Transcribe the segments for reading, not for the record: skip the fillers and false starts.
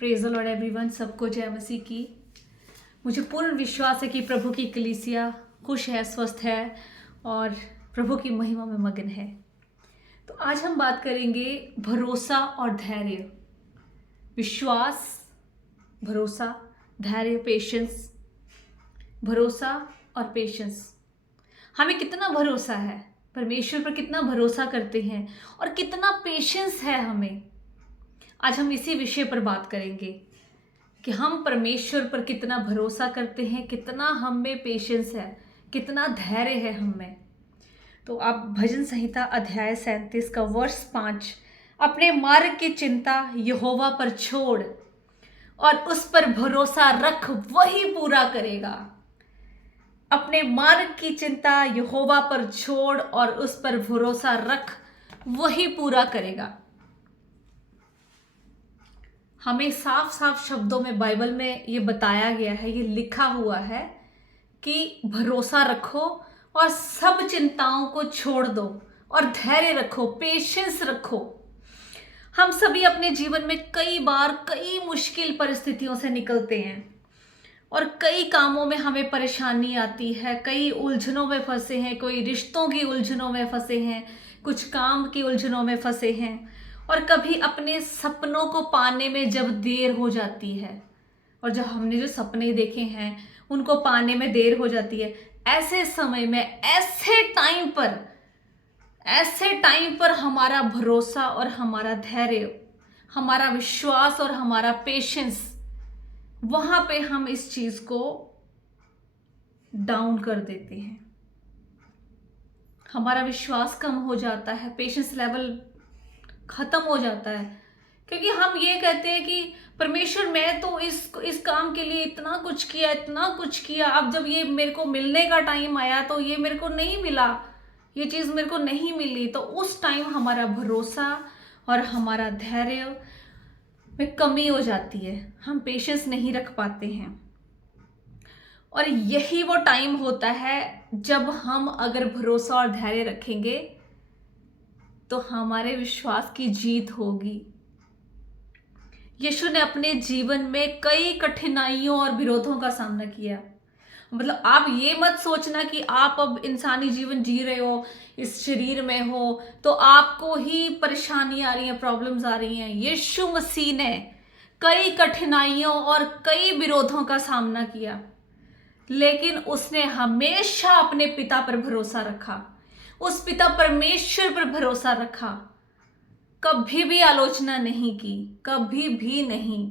Praise the Lord everyone. सबको जय मसीह की। मुझे पूर्ण विश्वास है कि प्रभु की कलीसिया खुश है, स्वस्थ है और प्रभु की महिमा में मगन है। तो आज हम बात करेंगे भरोसा और धैर्य। विश्वास, भरोसा, धैर्य, पेशेंस। भरोसा और पेशेंस। हमें कितना भरोसा है, परमेश्वर पर कितना भरोसा करते हैं और कितना पेशेंस है हमें। आज हम इसी विषय पर बात करेंगे कि हम परमेश्वर पर कितना भरोसा करते हैं, कितना हम में पेशेंस है, कितना धैर्य है हम में। तो आप भजन संहिता अध्याय 37 का वर्ष 5, अपने मार्ग की चिंता यहोवा पर छोड़ और उस पर भरोसा रख, वही पूरा करेगा। अपने मार्ग की चिंता यहोवा पर छोड़ और उस पर भरोसा रख, वही पूरा करेगा। हमें साफ साफ शब्दों में बाइबल में ये बताया गया है, ये लिखा हुआ है कि भरोसा रखो और सब चिंताओं को छोड़ दो और धैर्य रखो, पेशेंस रखो। हम सभी अपने जीवन में कई बार कई मुश्किल परिस्थितियों से निकलते हैं और कई कामों में हमें परेशानी आती है, कई उलझनों में फंसे हैं, कोई रिश्तों की उलझनों में फंसे हैं, कुछ काम की उलझनों में फंसे हैं और कभी अपने सपनों को पाने में जब देर हो जाती है और जब हमने जो सपने देखे हैं उनको पाने में देर हो जाती है, ऐसे समय में ऐसे टाइम पर हमारा भरोसा और हमारा धैर्य, हमारा विश्वास और हमारा पेशेंस, वहां पे हम इस चीज को डाउन कर देते हैं। हमारा विश्वास कम हो जाता है, पेशेंस लेवल खत्म हो जाता है, क्योंकि हम ये कहते हैं कि परमेश्वर मैं तो इस काम के लिए इतना कुछ किया, अब जब ये मेरे को मिलने का टाइम आया तो ये मेरे को नहीं मिला, ये चीज़ मेरे को नहीं मिली। तो उस टाइम हमारा भरोसा और हमारा धैर्य में कमी हो जाती है, हम पेशेंस नहीं रख पाते हैं। और यही वो टाइम होता है जब हम अगर भरोसा और धैर्य रखेंगे तो हमारे विश्वास की जीत होगी। यीशु ने अपने जीवन में कई कठिनाइयों और विरोधों का सामना किया। मतलब आप ये मत सोचना कि आप अब इंसानी जीवन जी रहे हो, इस शरीर में हो तो आपको ही परेशानी आ रही है, प्रॉब्लम्स आ रही हैं। यीशु मसीह ने कई कठिनाइयों और कई विरोधों का सामना किया, लेकिन उसने हमेशा अपने पिता पर भरोसा रखा, उस पिता परमेश्वर पर भरोसा रखा, कभी भी आलोचना नहीं की, कभी भी नहीं,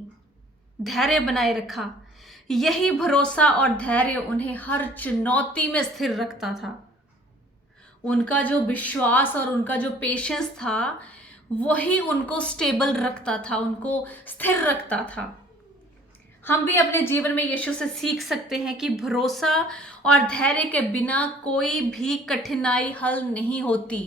धैर्य बनाए रखा। यही भरोसा और धैर्य उन्हें हर चुनौती में स्थिर रखता था। उनका जो विश्वास और उनका जो पेशेंस था वही उनको स्टेबल रखता था, उनको स्थिर रखता था। हम भी अपने जीवन में यीशु से सीख सकते हैं कि भरोसा और धैर्य के बिना कोई भी कठिनाई हल नहीं होती।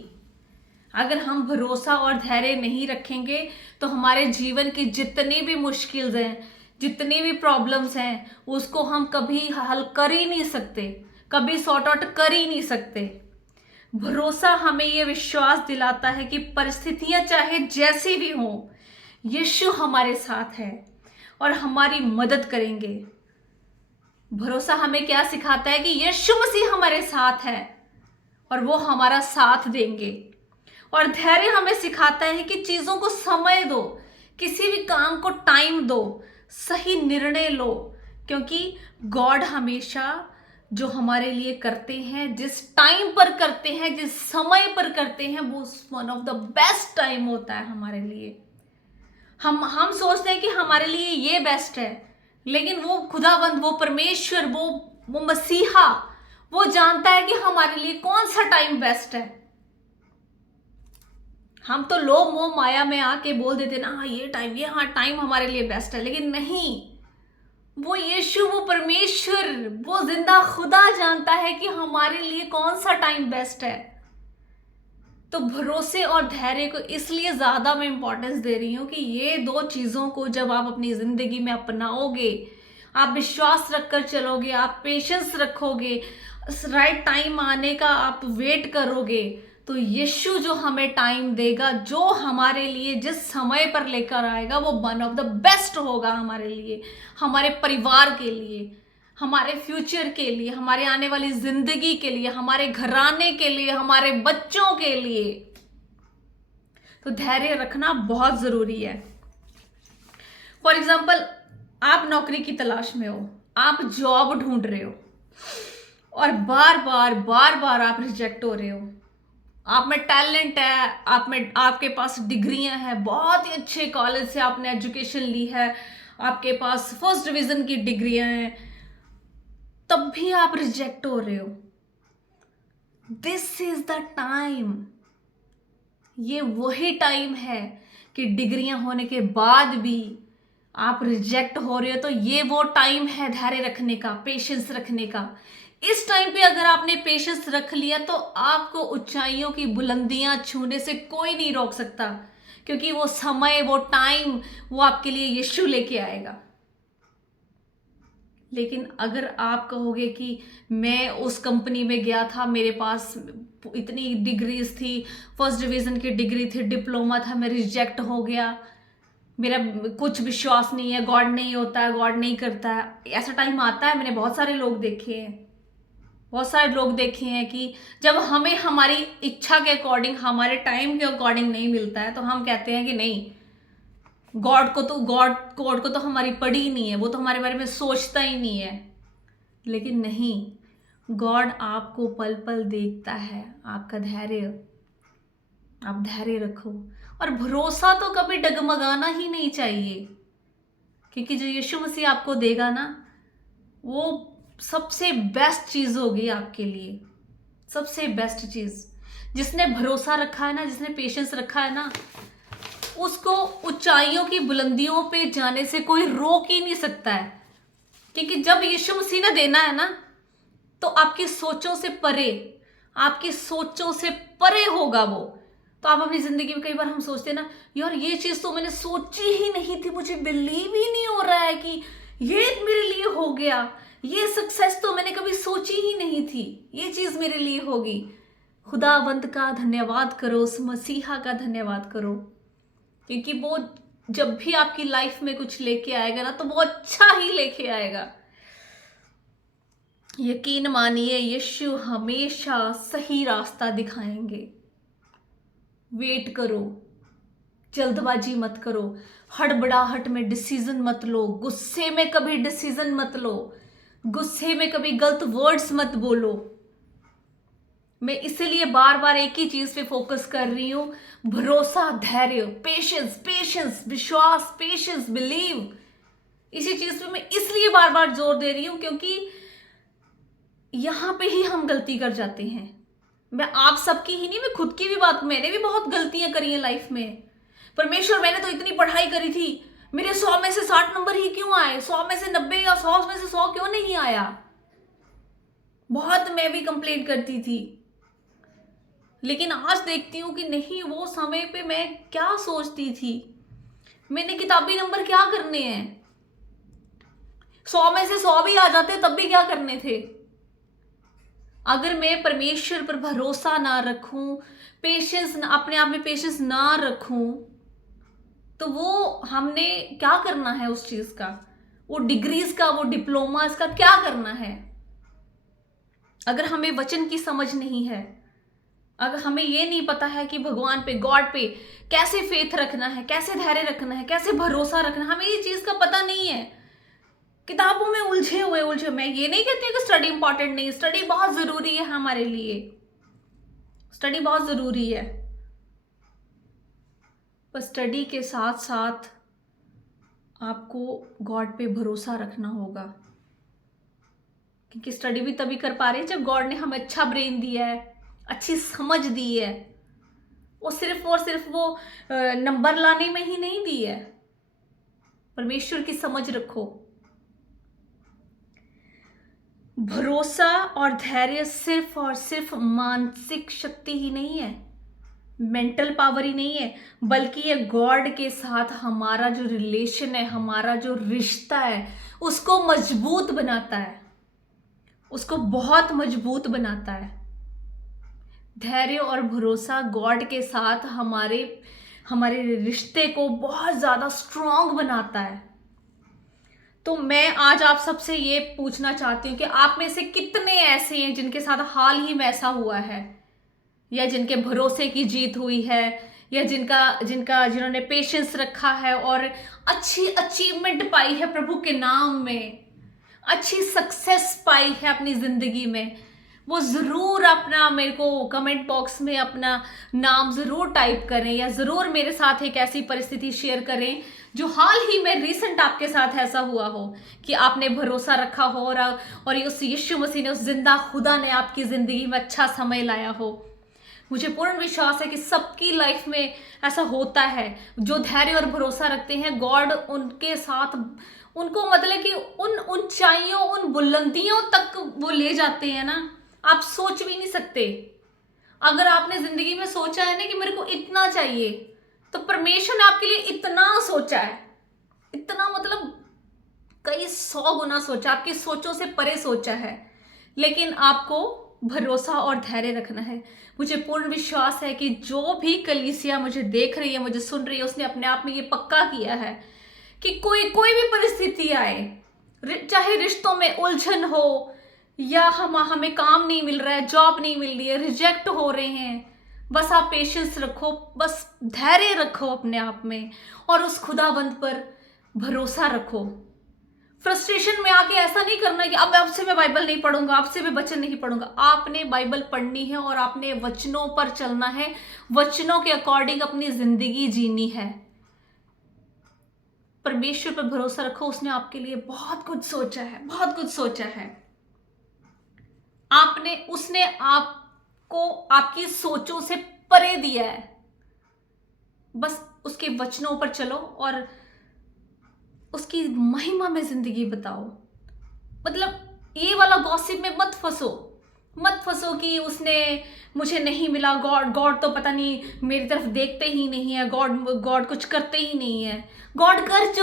अगर हम भरोसा और धैर्य नहीं रखेंगे तो हमारे जीवन की जितनी भी मुश्किल हैं, जितनी भी प्रॉब्लम्स हैं, उसको हम कभी हल कर ही नहीं सकते, कभी सॉर्ट आउट कर ही नहीं सकते। भरोसा हमें ये विश्वास दिलाता है कि परिस्थितियां चाहे जैसी भी हों, यीशु हमारे साथ है और हमारी मदद करेंगे। भरोसा हमें क्या सिखाता है कि यीशु मसीह हमारे साथ है और वो हमारा साथ देंगे। और धैर्य हमें सिखाता है कि चीज़ों को समय दो, किसी भी काम को टाइम दो, सही निर्णय लो, क्योंकि गॉड हमेशा जो हमारे लिए करते हैं, जिस टाइम पर करते हैं, जिस समय पर करते हैं, वो one of the best time होता है हमारे लिए। हम सोचते हैं कि हमारे लिए ये बेस्ट है, लेकिन वो खुदावंद, वो परमेश्वर, वो मसीहा, वो जानता है कि हमारे लिए कौन सा टाइम बेस्ट है। हम तो लोभ मोह माया में आके बोल देते ना, हाँ ये टाइम हमारे लिए बेस्ट है, लेकिन नहीं, वो यीशु, वो परमेश्वर, वो जिंदा खुदा जानता है कि हमारे लिए कौन सा टाइम बेस्ट है। तो भरोसे और धैर्य को इसलिए ज़्यादा मैं इंपॉर्टेंस दे रही हूँ कि ये दो चीज़ों को जब आप अपनी ज़िंदगी में अपनाओगे, आप विश्वास रखकर चलोगे, आप पेशेंस रखोगे, राइट टाइम आने का आप वेट करोगे, तो यीशु जो हमें टाइम देगा, जो हमारे लिए जिस समय पर लेकर आएगा, वो वन ऑफ द बेस्ट होगा हमारे लिए, हमारे परिवार के लिए, हमारे फ्यूचर के लिए, हमारे आने वाली जिंदगी के लिए, हमारे घराने के लिए, हमारे बच्चों के लिए। तो धैर्य रखना बहुत जरूरी है। फॉर एग्जाम्पल, आप नौकरी की तलाश में हो, आप जॉब ढूंढ रहे हो और बार बार आप रिजेक्ट हो रहे हो। आप में टैलेंट है, आपके पास डिग्रियां हैं, बहुत ही अच्छे कॉलेज से आपने एजुकेशन ली है, आपके पास फर्स्ट डिवीजन की डिग्रियां हैं, तब भी आप रिजेक्ट हो रहे हो। दिस इज द टाइम, ये वही टाइम है कि डिग्रियां होने के बाद भी आप रिजेक्ट हो रहे हो। तो ये वो टाइम है धैर्य रखने का, पेशेंस रखने का। इस टाइम पे अगर आपने पेशेंस रख लिया तो आपको ऊंचाइयों की बुलंदियां छूने से कोई नहीं रोक सकता, क्योंकि वो समय, वो टाइम, वो आपके लिए यीशु लेके आएगा। लेकिन अगर आप कहोगे कि मैं उस कंपनी में गया था, मेरे पास इतनी डिग्रीज थी, फर्स्ट डिवीजन की डिग्री थी, डिप्लोमा था, मैं रिजेक्ट हो गया, मेरा कुछ विश्वास नहीं है, गॉड नहीं होता है, गॉड नहीं करता है, ऐसा टाइम आता है। मैंने बहुत सारे लोग देखे हैं कि जब हमें हमारी इच्छा के अकॉर्डिंग, हमारे टाइम के अकॉर्डिंग नहीं मिलता है, तो हम कहते हैं कि नहीं, गॉड को तो हमारी पड़ी ही नहीं है, वो तो हमारे बारे में सोचता ही नहीं है। लेकिन नहीं, गॉड आपको पल पल देखता है, आपका धैर्य, आप धैर्य रखो। और भरोसा तो कभी डगमगाना ही नहीं चाहिए, क्योंकि जो यीशु मसीह आपको देगा ना, वो सबसे बेस्ट चीज होगी आपके लिए, सबसे बेस्ट चीज। जिसने भरोसा रखा है ना, जिसने पेशेंस रखा है ना, उसको ऊंचाइयों की बुलंदियों पे जाने से कोई रोक ही नहीं सकता है। क्योंकि जब यीशु मसीह ने देना है ना, तो आपकी सोचों से परे होगा वो। तो आप अपनी जिंदगी में कई बार हम सोचते हैं ना, यार ये चीज तो मैंने सोची ही नहीं थी, मुझे बिलीव ही नहीं हो रहा है कि ये मेरे लिए हो गया, ये सक्सेस तो मैंने कभी सोची ही नहीं थी, ये चीज मेरे लिए होगी। खुदावंत का धन्यवाद करो, उस मसीहा का धन्यवाद करो, क्योंकि वो जब भी आपकी लाइफ में कुछ लेके आएगा ना, तो वो अच्छा ही लेके आएगा। यकीन मानिए, यीशु हमेशा सही रास्ता दिखाएंगे। वेट करो, जल्दबाजी मत करो, हड़बड़ाहट में डिसीजन मत लो, गुस्से में कभी डिसीजन मत लो, गुस्से में कभी गलत वर्ड्स मत बोलो। मैं इसीलिए बार बार एक ही चीज पे फोकस कर रही हूं, भरोसा, धैर्य, पेशेंस, विश्वास, पेशेंस, बिलीव। इसी चीज पे मैं इसलिए बार बार जोर दे रही हूं, क्योंकि यहां पे ही हम गलती कर जाते हैं। मैं आप सबकी ही नहीं, मैं खुद की भी बात, मैंने भी बहुत गलतियां करी हैं लाइफ में। परमेश्वर, मैंने तो इतनी पढ़ाई करी थी, मेरे 100 में से 60 नंबर ही क्यों आए, 100 में से 90 या 100 में से 100 क्यों नहीं आया। बहुत मैं भी कंप्लेंट करती थी, लेकिन आज देखती हूं कि नहीं, वो समय पे मैं क्या सोचती थी, मैंने किताबी नंबर क्या करने हैं, 100 में से 100 भी आ जाते तब भी क्या करने थे। अगर मैं परमेश्वर पर भरोसा ना रखूं, पेशेंस, अपने आप में पेशेंस ना रखूं, तो वो हमने क्या करना है उस चीज का, वो डिग्रीज का, वो डिप्लोमास का क्या करना है। अगर हमें वचन की समझ नहीं है, अगर हमें ये नहीं पता है कि भगवान पे, गॉड पे कैसे फेथ रखना है, कैसे धैर्य रखना है, कैसे भरोसा रखना है, हमें ये चीज का पता नहीं है, किताबों में उलझे हुए। मैं ये नहीं कहती कि स्टडी इंपॉर्टेंट नहीं, स्टडी बहुत जरूरी है हमारे लिए, स्टडी बहुत जरूरी है, पर स्टडी के साथ साथ आपको गॉड पे भरोसा रखना होगा, क्योंकि स्टडी भी तभी कर पा रहे हैं जब गॉड ने हमें अच्छा ब्रेन दिया है, अच्छी समझ दी है। वो सिर्फ और सिर्फ वो नंबर लाने में ही नहीं दी है। परमेश्वर की समझ रखो। भरोसा और धैर्य सिर्फ और सिर्फ मानसिक शक्ति ही नहीं है, मेंटल पावर ही नहीं है, बल्कि ये गॉड के साथ हमारा जो रिलेशन है, हमारा जो रिश्ता है, उसको मजबूत बनाता है, उसको बहुत मजबूत बनाता है। धैर्य और भरोसा गॉड के साथ हमारे हमारे रिश्ते को बहुत ज़्यादा स्ट्रॉन्ग बनाता है। तो मैं आज आप सबसे ये पूछना चाहती हूँ कि आप में से कितने ऐसे हैं जिनके साथ हाल ही में ऐसा हुआ है, या जिनके भरोसे की जीत हुई है, या जिन्होंने पेशेंस रखा है और अच्छी अचीवमेंट पाई है प्रभु के नाम में, अच्छी सक्सेस पाई है अपनी जिंदगी में। वो ज़रूर अपना मेरे को कमेंट बॉक्स में अपना नाम ज़रूर टाइप करें, या ज़रूर मेरे साथ एक ऐसी परिस्थिति शेयर करें जो हाल ही में रिसेंट आपके साथ ऐसा हुआ हो कि आपने भरोसा रखा हो और उस यीशु मसीह ने, उस जिंदा खुदा ने आपकी ज़िंदगी में अच्छा समय लाया हो। मुझे पूर्ण विश्वास है कि सबकी लाइफ में ऐसा होता है। जो धैर्य और भरोसा रखते हैं, गॉड उनके साथ उनको मतलब कि उन ऊंचाइयों, उन बुलंदियों तक वो ले जाते हैं ना, आप सोच भी नहीं सकते। अगर आपने जिंदगी में सोचा है ना कि मेरे को इतना चाहिए, तो परमेश्वर ने आपके लिए इतना सोचा है, इतना मतलब कई 100 गुना सोचा, आपकी सोचों से परे सोचा है। लेकिन आपको भरोसा और धैर्य रखना है। मुझे पूर्ण विश्वास है कि जो भी कलीसिया मुझे देख रही है, मुझे सुन रही है, उसने अपने आप में ये पक्का किया है कि कोई भी परिस्थिति आए, चाहे रिश्तों में उलझन हो, या हमें काम नहीं मिल रहा है, जॉब नहीं मिल रही है, रिजेक्ट हो रहे हैं, बस आप पेशेंस रखो, बस धैर्य रखो अपने आप में, और उस खुदावंत पर भरोसा रखो। फ्रस्ट्रेशन में आके ऐसा नहीं करना कि अब से मैं बाइबल नहीं पढ़ूंगा, अब से मैं वचन नहीं पढ़ूंगा। आपने बाइबल पढ़नी है और आपने वचनों पर चलना है, वचनों के अकॉर्डिंग अपनी जिंदगी जीनी है। परमेश्वर पर भरोसा रखो, उसने आपके लिए बहुत कुछ सोचा है, बहुत कुछ सोचा है। उसने आपको आपकी सोचों से परे दिया है। बस उसके वचनों पर चलो और उसकी महिमा में जिंदगी बताओ। मतलब ये वाला गॉसिप में मत फंसो कि उसने मुझे नहीं मिला, गॉड तो पता नहीं मेरी तरफ देखते ही नहीं है, गॉड कुछ करते ही नहीं है। गॉड कर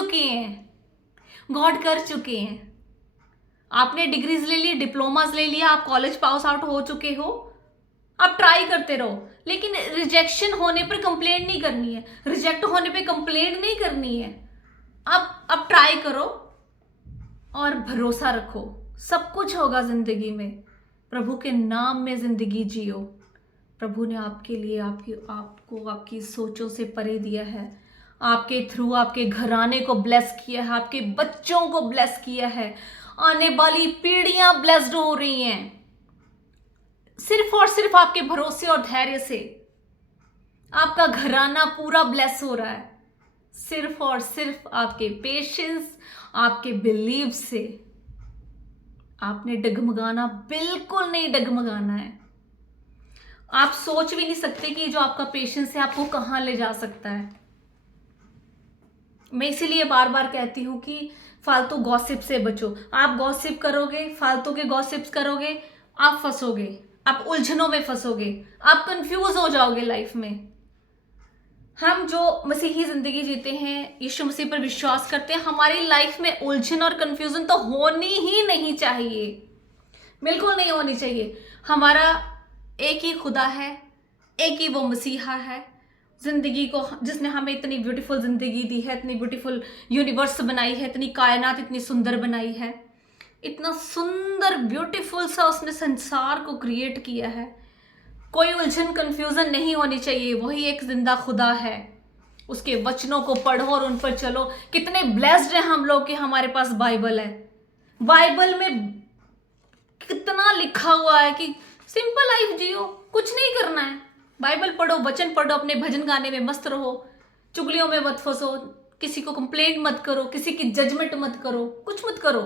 चुके हैं। आपने डिग्रीज ले ली, डिप्लोमास ले लिया, आप कॉलेज पास आउट हो चुके हो, आप ट्राई करते रहो, लेकिन रिजेक्शन होने पर कंप्लेंट नहीं करनी है, रिजेक्ट होने पे कंप्लेंट नहीं करनी है। अब ट्राई करो और भरोसा रखो, सब कुछ होगा जिंदगी में। प्रभु के नाम में जिंदगी जियो। प्रभु ने आपके लिए आपको आपकी सोचों से परे दिया है, आपके थ्रू आपके घराने को ब्लेस किया है, आपके बच्चों को ब्लेस किया है। आने वाली पीढ़ियां ब्लेस्ड हो रही हैं सिर्फ और सिर्फ आपके भरोसे और धैर्य से। आपका घराना पूरा ब्लेस हो रहा है सिर्फ और सिर्फ आपके पेशेंस, आपके बिलीव से। आपने डगमगाना बिल्कुल नहीं डगमगाना है। आप सोच भी नहीं सकते कि जो आपका पेशेंस है आपको कहां ले जा सकता है। मैं इसीलिए बार बार कहती हूं कि फालतू गॉसिप से बचो। आप गॉसिप करोगे, फालतू के गॉसिप्स करोगे, आप फंसोगे, आप उलझनों में फंसोगे, आप कंफ्यूज हो जाओगे लाइफ में। हम जो मसीही जिंदगी जीते हैं, यीशु मसीह पर विश्वास करते हैं, हमारी लाइफ में उलझन और कंफ्यूजन तो होनी ही नहीं चाहिए, बिल्कुल नहीं होनी चाहिए। हमारा एक ही खुदा है, एक ही वो मसीहा है जिंदगी को, जिसने हमें इतनी ब्यूटीफुल जिंदगी दी है, इतनी ब्यूटीफुल यूनिवर्स बनाई है, इतनी कायनात इतनी सुंदर बनाई है, इतना सुंदर ब्यूटीफुल सा उसने संसार को क्रिएट किया है। कोई उलझन कंफ्यूजन नहीं होनी चाहिए। वही एक जिंदा खुदा है, उसके वचनों को पढ़ो और उन पर चलो। कितने ब्लेस्ड हैं हम लोग कि हमारे पास बाइबल है। बाइबल में कितना लिखा हुआ है कि सिंपल लाइफ जियो, कुछ नहीं करना है। बाइबल पढ़ो, वचन पढ़ो, अपने भजन गाने में मस्त रहो, चुगलियों में मत फंसो, किसी को कंप्लेंट मत करो, किसी की जजमेंट मत करो, कुछ मत करो।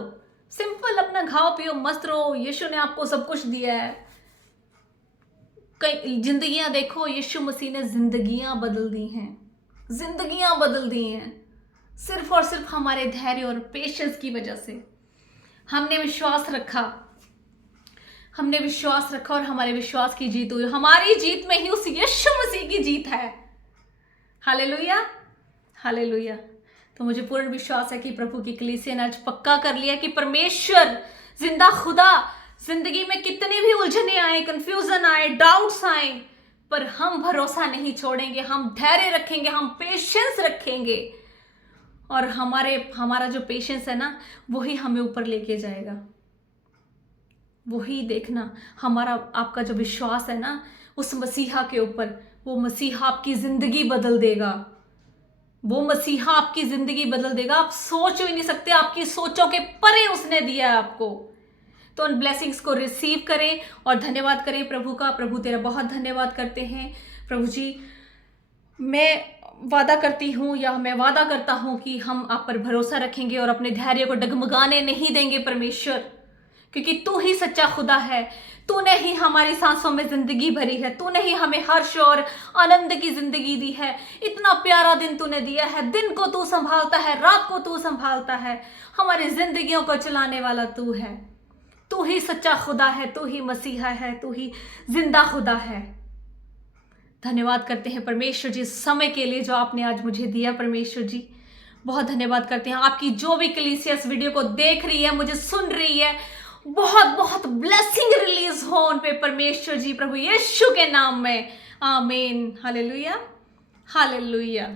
सिंपल अपना खाओ पियो मस्त रहो। यीशु ने आपको सब कुछ दिया है। कई जिंदगियां देखो, यीशु मसीह ने जिंदगियां बदल दी हैं, जिंदगियां बदल दी हैं सिर्फ और सिर्फ हमारे धैर्य और पेशेंस की वजह से। हमने विश्वास रखा और हमारे विश्वास की जीत हुई। हमारी जीत में ही उस यीशु मसीह की जीत है। Hallelujah, hallelujah. तो मुझे पूर्ण विश्वास है कि प्रभु की कलीसिया ने आज पक्का कर लिया कि परमेश्वर जिंदा खुदा जिंदगी में कितनी भी उलझने आए, कंफ्यूजन आए, डाउट्स आए, पर हम भरोसा नहीं छोड़ेंगे, हम धैर्य रखेंगे, हम पेशेंस रखेंगे, और हमारा जो पेशेंस है ना, वही हमें ऊपर लेके जाएगा। वही देखना, हमारा आपका जो विश्वास है ना उस मसीहा के ऊपर, वो मसीहा आपकी जिंदगी बदल देगा। वो मसीहा आपकी जिंदगी बदल देगा। आप सोच ही नहीं सकते, आपकी सोचों के परे उसने दिया है आपको। तो उन ब्लेसिंग्स को रिसीव करें और धन्यवाद करें प्रभु का। प्रभु तेरा बहुत धन्यवाद करते हैं प्रभु जी। मैं वादा करती हूँ, या मैं वादा करता हूँ कि हम आप पर भरोसा रखेंगे और अपने धैर्य को डगमगाने नहीं देंगे परमेश्वर, क्योंकि तू ही सच्चा खुदा है। तूने ही हमारी सांसों में जिंदगी भरी है, तूने ही हमें हर्ष और आनंद की जिंदगी दी है। इतना प्यारा दिन तूने दिया है, दिन को तू संभालता है, रात को तू संभालता है, हमारी जिंदगियों को चलाने वाला तू है। तू ही सच्चा खुदा है, तू ही मसीहा है, तू ही जिंदा खुदा है। धन्यवाद करते हैं परमेश्वर जी इस समय के लिए जो आपने आज मुझे दिया। परमेश्वर जी बहुत धन्यवाद करते हैं। आपकी जो भी कलीसिया इस वीडियो को देख रही है, मुझे सुन रही है, बहुत बहुत ब्लेसिंग रिलीज हो उन पे परमेश्वर जी, प्रभु यीशु के नाम में, आमीन। Hallelujah, hallelujah.